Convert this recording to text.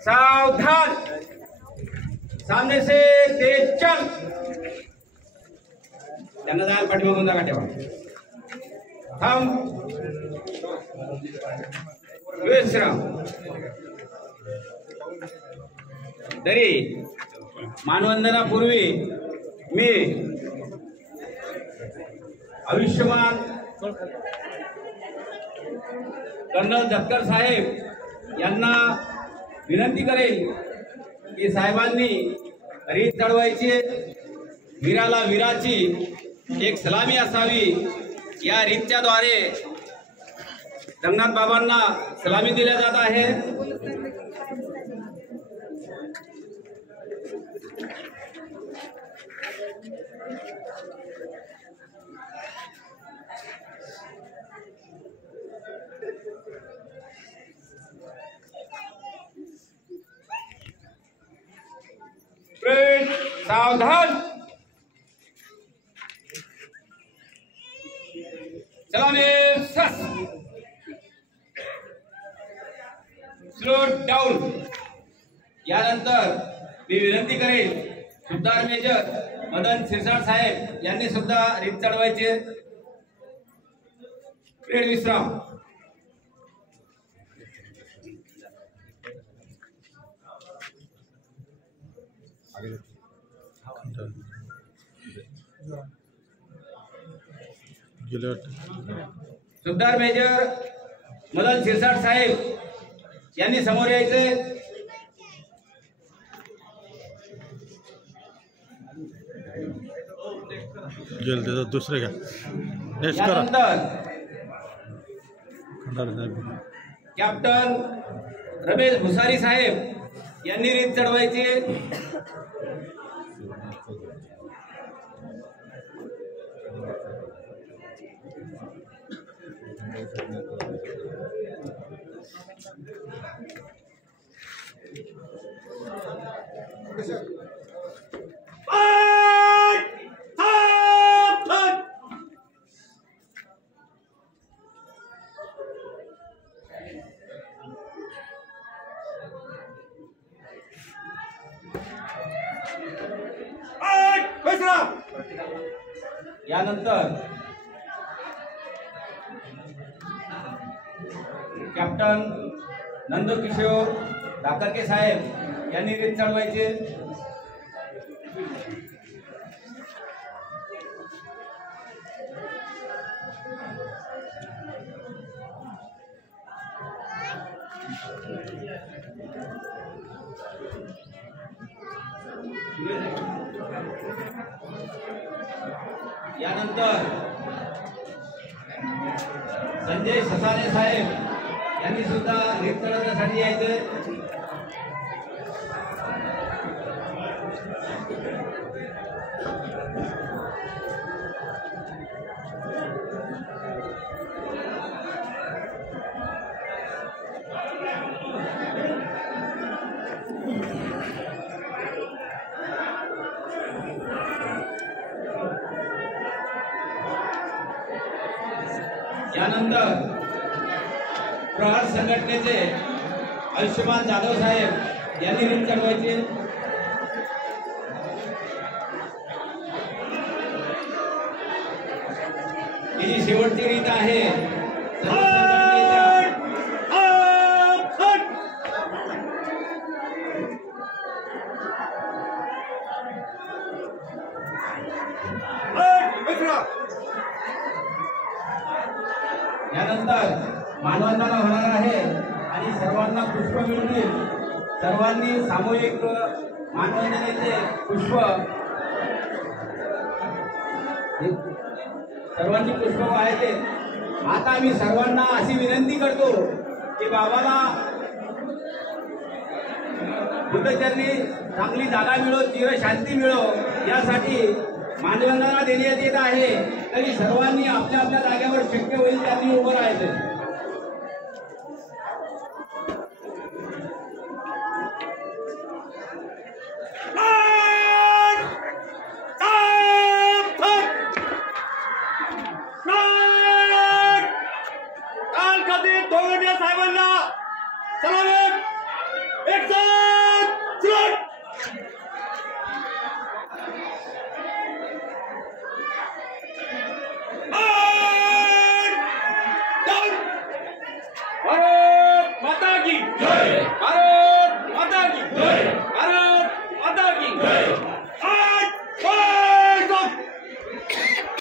सावधान, सामने से तेज चल। त्यांना जायला पाठीमागून जागा ठेवा। थांब, विश्राम। तरी मानवंदनापूर्वी मी आयुष्यमान कर्नल झक्कर साहेब यांना विनंती करेल की साहेबांनी रीत चढवायची, वीराला वीराची एक सलामी असावी। या रीतच्या द्वारे जगन्नाथ बाबांना सलामी दिल्या जात आहे। सावधान, सलामी सस, स्लो डाऊन। यानंतर मी विनंती करेन सुभेदार मेजर मदन सिरसाट साहेब यांनी सुद्धा रीत चढवायचे। विश्राम। सुभेदार मेजर मदन सिरसाट साहेब यांनी समोर यायचे। दुसरे का यानंतर कॅप्टन रमेश भुसारी साहेब यांनी रीत चढवायची। यानंतर कॅप्टन नंदकिशोर धाकरके साहेब यांनी रीत चढवायचे। यानंतर संजय ससाने साहेब यांनी सुद्धा रीत चढवण्यासाठी यायचे। यानंतर प्रहार संघटनेचे आयुष्यमान जाधव साहेब यांनी रीत चढवायचे। ही शेवटची रीत आहे। यानंतर मानवंदना होणार आहे आणि सर्वांना पुष्प मिळतील। सर्वांनी सामूहिक मानवंदनेचे पुष्प सर्वांनी पुष्प वाहायचे। आता मी सर्वांना अशी विनंती करतो की बाबाला बुद्धचरणी चांगली जागा मिळो, चिरशांती मिळो यासाठी मानवंदना देण्यात येत आहे। तरी सर्वांनी आपल्या आपल्या जागेवर शक्य होईल त्यांनी उभं राहायचं। काल कधी धोंडे साहेबांना चला